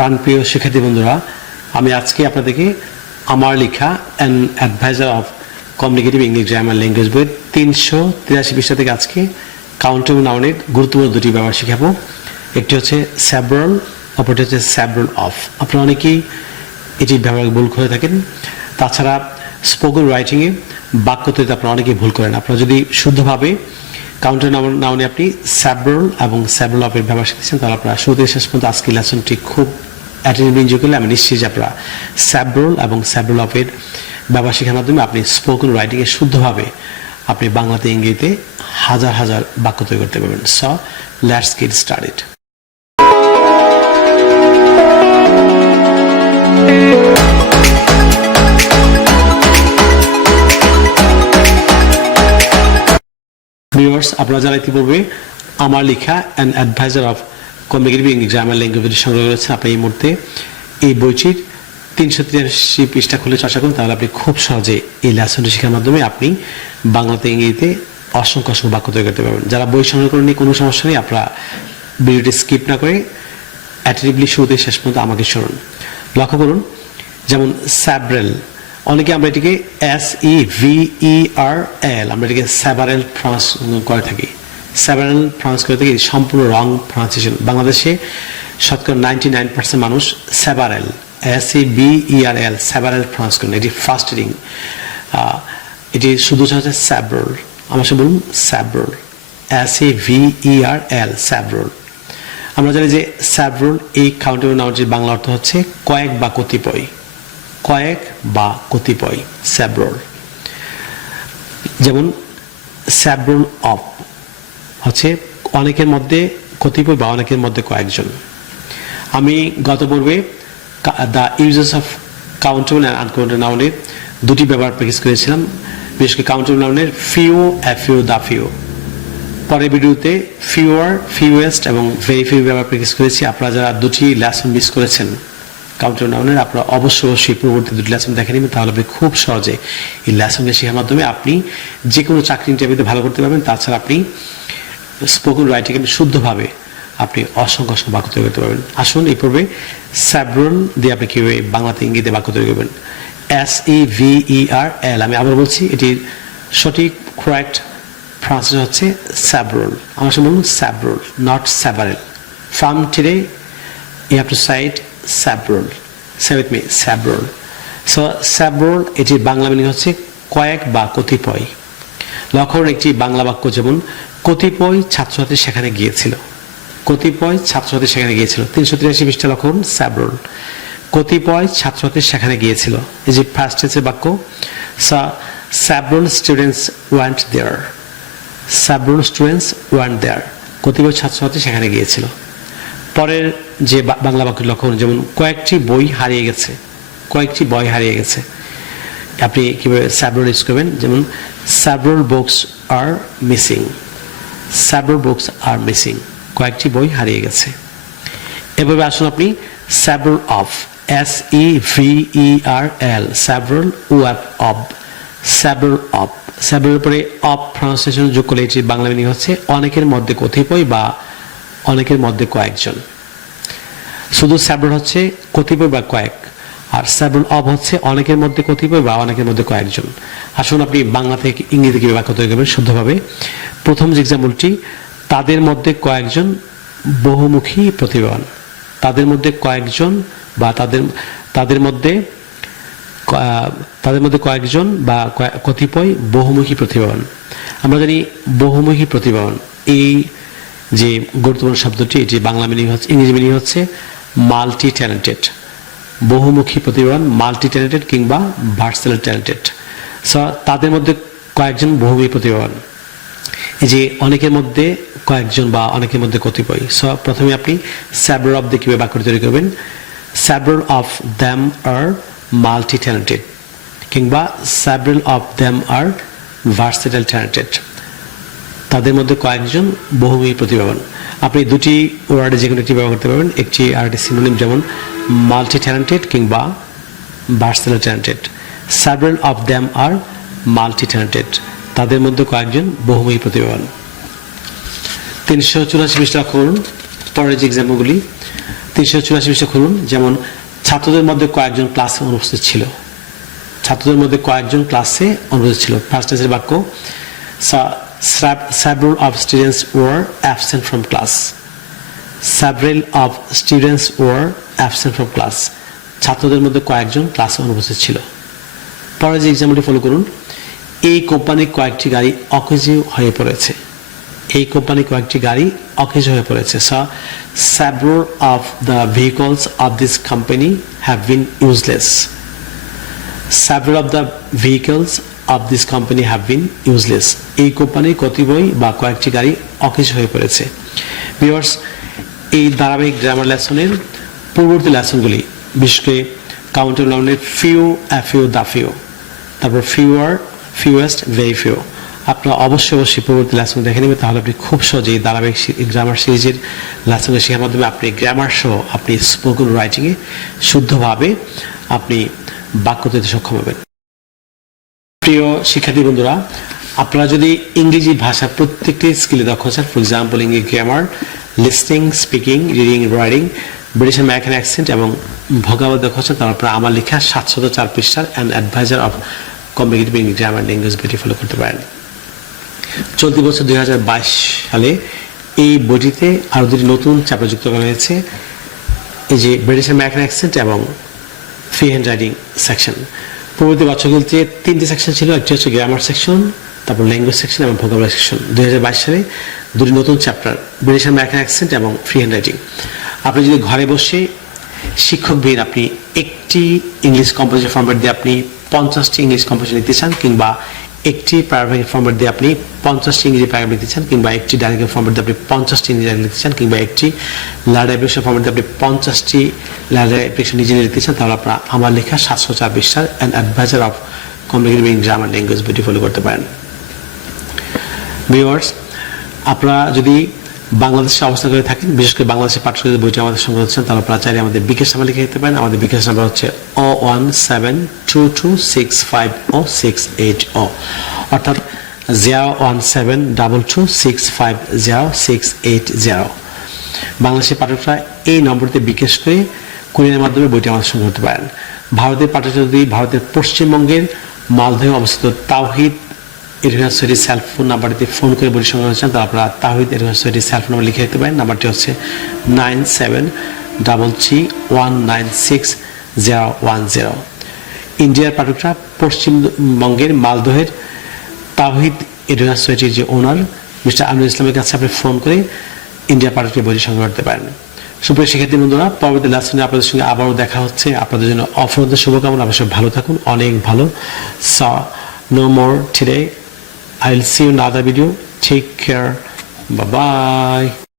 প্রাণপ্রিয় শিক্ষার্থী বন্ধুরা, আমি আজকে আপনাদেরকে আমার লেখা an advisor of communicative English grammar language বইয়ের 383 পৃষ্ঠা থেকে আজকে কাউন্টেবল নাউনের গুরুত্বপূর্ণ দুটি ব্যবহার শেখাবো। একটি হচ্ছে সেভারাল, অপরটি হচ্ছে সেভারাল অফ। আপনারা অনেকেই এটি ব্যবহার ভুল করে থাকেন। তাছাড়া স্পোকেন রাইটিংয়ে বাক্য তৈরিতে আপনারা অনেকেই ভুল করেন। আপনারা যদি শুদ্ধভাবে কাউন্টেবল নাউনে আপনি সেভারাল এবং সেভারাল অফের ব্যবহার শিখেছেন, তাহলে আপনারা শুরু থেকে শেষ পর্যন্ত আজকের লেসনটি খুব অ্যাটেন্টিভলি এনজয় করলে আমি নিশ্চিত যে আপনারা সেভারাল এবং সেভারাল অফের ব্যবহার শেখার মাধ্যমে আপনি স্পোকেন রাইটিংয়ে শুদ্ধভাবে আপনি বাংলাতে ইংরেজিতে হাজার হাজার বাক্য তৈরি করতে পারবেন। So let's get started. Viewers, আপনারা যারা ইতিপূর্বে আমার লেখা an advisor of communicative English grammar language সংগ্রহ করেছেন, আপনি এই মুহূর্তে এই বইটির 383 পৃষ্ঠা খুলে চর্চা করুন। তাহলে আপনি খুব সহজে এই লেসনটি শেখার মাধ্যমে আপনি বাংলাতে ইংরেজিতে অসংখ্য বাক্য তৈরি করতে পারবেন। যারা বই সংগ্রহ করেন কোনো সমস্যা নেই, আপনারা ভিডিওটি স্কিপ না করে অ্যাটেন্টিভলি শুরু থেকে শেষ পর্যন্ত আমাকে শুনুন। লক্ষ্য করুন, যেমন সেভারাল, অনেকে আমরা এটিকে SEVERAL আমরা এটিকে সেভারাল প্রনাউন্স করে থাকি। সেভারাল প্রনাউন্স করে থাকি, সম্পূর্ণ রং প্রনাউন্সিয়েশন। বাংলাদেশে শতকরা 99% মানুষ সেভারাল SEVERAL সেভারাল প্রনাউন্স করেন। এটি ফার্স্ট রিডিং, এটি শুধু হচ্ছে সেভারাল। আমার সাথে বলুন সেভারাল, SEVERAL সেভারাল। আমরা জানি যে সেভারাল এই কাউন্টেবল নাউনটির বাংলা অর্থ হচ্ছে কয়েক বা কতিপয়, কয়েক বা কতিপয়, সেভারাল। যেমন সেভারাল অফ হচ্ছে অনেকের মধ্যে কতিপয় বা অনেকের মধ্যে কয়েকজন। আমি গত পর্বে the uses of countable and uncountable নাউনের দুটি ব্যবহার প্র্যাকটিস করেছিলাম, বিশেষ করে কাউন্টেবল নাউনের ফিউ, অ্যাফিউ, দা ফিউ। পরের ভিডিওতে ফিউয়ার, ফিউয়েস্ট এবং ভেরি ফিউ ব্যবহার প্র্যাকটিস করেছি। আপনারা যারা দুটি লেসন মিস করেছেন কাউন্টেবল নাউনের, আপনারা অবশ্যই পূর্ববর্তী দুটি লেসন দেখে নেবেন। তাহলে আপনি খুব সহজে এই লেসনটি শেখার মাধ্যমে আপনি যে কোনো চাকরি ইন্টারভিউতে ভালো করতে পারবেন। তাছাড়া আপনি স্পোকেন রাইটিং শুদ্ধভাবে আপনি অসংখ্য বাক্য তৈরি করতে পারবেন। আসুন এই পর্বে সেভারাল দিয়ে আপনি কীভাবে বাংলাতে ইংরেজিতে বাক্য তৈরি করবেন। SEVERAL, আমি আবার বলছি, এটির সঠিক কারেক্ট প্রনাউন্সিয়েশন হচ্ছে সেভারাল। আমার সাথে বলুন several, not several. From today you have to say it several. Say with me, several. So several এটির বাংলা মিনিং হচ্ছে কয়েক বা কতিপয়। লক্ষ্য একটি বাংলা বাক্য, যেমন কতিপয় ছাত্রছাত্রী সেখানে গিয়েছিল। কতিপয় ছাত্রছাত্রী সেখানে গিয়েছিল। 383 পৃষ্ঠা লক্ষ্য করুন, সেভারাল। কতিপয় ছাত্রছাত্রী সেখানে গিয়েছিল, এই যে ফার্স্ট টেন্সের বাক্য। Several students went there. Several students went there. কতিপয় ছাত্রছাত্রী সেখানে গিয়েছিল। পরের যে বাংলা বাক্য লক্ষ্য করুন, যেমন কয়েকটি বই হারিয়ে গেছে। কয়েকটি বই হারিয়ে গেছে, আপনি কীভাবে সেভারাল ইউজ করবেন, যেমন several books are missing. Several books are missing. কয়েকটি বই হারিয়ে গেছে। এভাবে আসুন আপনি several of, SEVERAL, several of, several of, several পরে of প্রনাউন্সিয়েশন যোগ করলে এটির বাংলা মিনিং হচ্ছে অনেকের মধ্যে কতিপয় বা অনেকের মধ্যে কয়েকজন। শুধু সেভারাল হচ্ছে কতিপয় বা কয়েক, আর সেভারাল অফ হচ্ছে অনেকের মধ্যে কতিপয় বা অনেকের মধ্যে কয়েকজন। আসুন আপনি বাংলা থেকে ইংরেজিতে কীভাবে বাক্য তৈরি করবেন শুদ্ধভাবে। প্রথম যে এক্সাম্পলটি, তাদের মধ্যে কয়েকজন বহুমুখী প্রতিভাবান। তাদের মধ্যে কয়েকজন বা তাদের মধ্যে কয়েকজন বা কতিপয় বহুমুখী প্রতিভাবান। আমরা জানি বহুমুখী প্রতিভাবান এই যে গুরুত্বপূর্ণ শব্দটি, এটি বাংলা মিনিং হচ্ছে, ইংরেজি মিনিং হচ্ছে মাল্টি ট্যালেন্টেড। বহুমুখী প্রতিভাবান, মাল্টি ট্যালেন্টেড কিংবা ভার্সেটাইল ট্যালেন্টেড। সো তাদের মধ্যে কয়েকজন বহুমুখী প্রতিভাবান, এই যে অনেকের মধ্যে কয়েকজন বা অনেকের মধ্যে কতিপয়। সো প্রথমে আপনি সেভারাল অফ দিয়ে কীভাবে বাক্য তৈরি করবেন, several of them are multi talented কিংবা several of them are versatile talented. তাদের মধ্যে কয়েকজন বহুমুখী প্রতিভাবান। আপনি দুটি ওয়ার্ডে যে কোনো একটি ব্যবহার করতে পারবেন, একটি আর একটি সিনোনিম, যেমন মাল্টি ট্যালেন্টেড কিংবা versatile talented. Several of them are multi talented, তাদের মধ্যে কয়েকজন বহুমুখী প্রতিভাবান। 384 পৃষ্ঠা করুন পরের যে এক্সাম্পলগুলি। 384 পৃষ্ঠা খুলুন। যেমন ছাত্রদের মধ্যে কয়েকজন ক্লাসে অনুপস্থিত ছিল, ছাত্রদের মধ্যে কয়েকজন ক্লাসে অনুপস্থিত ছিল। ফার্স্ট টেন্সের বাক্য several of students were absent from class. Several of students were absent from class. ছাত্রদের মধ্যে কয়েকজন ক্লাসে অনুপস্থিত ছিল। পরে যে এক্সাম্পলটি ফলো করুন, এই কোম্পানির কয়েকটি গাড়ি অকেজো হয়ে পড়েছে। এই কোম্পানির কয়েকটি গাড়ি অকেজো হয়ে পড়েছে। So several of the vehicles of this company have been useless. Several of the vehicles of this company have been useless. এই কোম্পানির কতিপয় বা কয়েকটি গাড়ি অকেজো হয়ে পড়েছে। ভিউয়ার্স, এই ধারাবাহিক গ্রামার লেসনের পূর্ববর্তী লেসনগুলি বিশেষ করে কাউন্টেবল নাউনের ফিউ, অ্যাফিউ, দাফিউ, তারপর ফিউয়ার, ফিউয়েস্ট, ভেরি ফিউ, আপনারা অবশ্যই পূর্ববর্তী লেসন দেখে নেবেন। তাহলে আপনি খুব সহজেই ধারাবাহিক গ্রামার সিরিজের লেসনগুলো শেখার মাধ্যমে আপনি গ্রামার সহ আপনি স্পোকেন রাইটিংয়ে শুদ্ধভাবে আপনি বাক্য তৈরিতে সক্ষম হবেন। প্রিয় শিক্ষার্থী বন্ধুরা, আপনারা যদি ইংরেজি ভাষা প্রত্যেকটি স্কিলে দক্ষ আছেন, ফর এক্সাম্পল ইংরেজি grammar, listening, speaking, reading, writing, British American accent এবং ভোকাবুলারি দক্ষ আছেন, তাহলে আপনারা আমার লেখা 704 পৃষ্ঠার an advisor of competitive English grammar language বইটি ফলো করতে পারেন। চলতি বছর 2022 সালে এই বইটিতে আরও দুটি নতুন চ্যাপ্টার যুক্ত করা হয়েছে, এই যে ব্রিটিশ আমেরিকান অ্যাকসেন্ট এবং ফ্রি হ্যান্ড রাইটিং সেকশন। পূর্ববর্তী বছরগুলিতে 3টি সেকশন ছিল, একটি হচ্ছে গ্রামার সেকশন, তারপর ল্যাঙ্গুয়েজ সেকশন এবং ভোকাবুলারি সেকশন। 2022 সালে দুটি নতুন চ্যাপ্টার, ব্রিটিশ আমেরিকান অ্যাকসেন্ট এবং ফ্রি হ্যান্ড রাইটিং। আপনি যদি ঘরে বসে শিক্ষকবিহীন আপনি একটি ইংলিশ কম্পোজিশন ফরম্যাট দিয়ে আপনি 50টি ইংলিশ কম্পোজিশন লিখতে চান, কিংবা একটি প্যারাগ্রাফিক ফরম্যাট দিয়ে আপনি 50টি ইংরেজি প্যারাগ্রাফ লিখতে চান, কিংবা একটি ডায়লগের ফরম্যাট দিয়ে আপনি 50টি ইংরেজি ডায়লগ লিখতে চান, কিংবা একটি লেটার অ্যাপ্লিকেশন ফরম্যাট দিয়ে আপনি 50টি লেটার অ্যাপ্লিকেশন নিজে লিখতে চান, তাহলে আপনারা আমার লেখা 704 পৃষ্ঠার an advisor of competitive English grammar language বইটি ফলো করতে পারেন। ভিউয়ার্স, আপনারা যদি বাংলাদেশে অবস্থান করে থাকেন, বিশেষ করে বাংলাদেশের পাঠ্যক্রমের বইটি আমাদের সঙ্গে হচ্ছেন, তাহলে আপনারা চাইলে আমাদের বিকাশ নাম্বার লিখে দিতে পারেন। আমাদের বিকাশ নাম্বার হচ্ছে 01722650680, অর্থাৎ 01722650680। বাংলাদেশের পাঠকরা এই নম্বরতে বিকাশ করে কুরিয়ারের মাধ্যমে বইটি আমাদের সঙ্গে হতে পারেন। ভারতের পাঠকরা যদি ভারতের পশ্চিমবঙ্গের মালদহে অবস্থিত তাওহিদ ইউনিভার্সিটি সেলফ ফোন নাম্বারটিতে ফোন করে বই সংগ্রহ করেছেন, তাহলে আপনারা তাওহিদ ইউনিভার্সিটি সেলফ নাম্বার লিখে দিতে পারেন। নাম্বারটি হচ্ছে 9733196010। ইন্ডিয়ার পাঠকরা পশ্চিমবঙ্গের মালদহের তাওহিদ ইউনিভার্সিটির যে ওনার মিস্টার আমিনুল ইসলামের কাছে আপনি ফোন করে ইন্ডিয়ার পাঠককে বইটি সংগ্রহ করতে পারেন। সুপ্রিয় শিক্ষার্থী বন্ধুরা, পরবর্তী লেসনে আপনাদের সঙ্গে আবারও দেখা হচ্ছে। আপনাদের জন্য অফুরন্ত শুভকামনা, অবশ্যই ভালো থাকুন, অনেক ভালো। No more today. I'll see you in another video. Take care. Bye bye.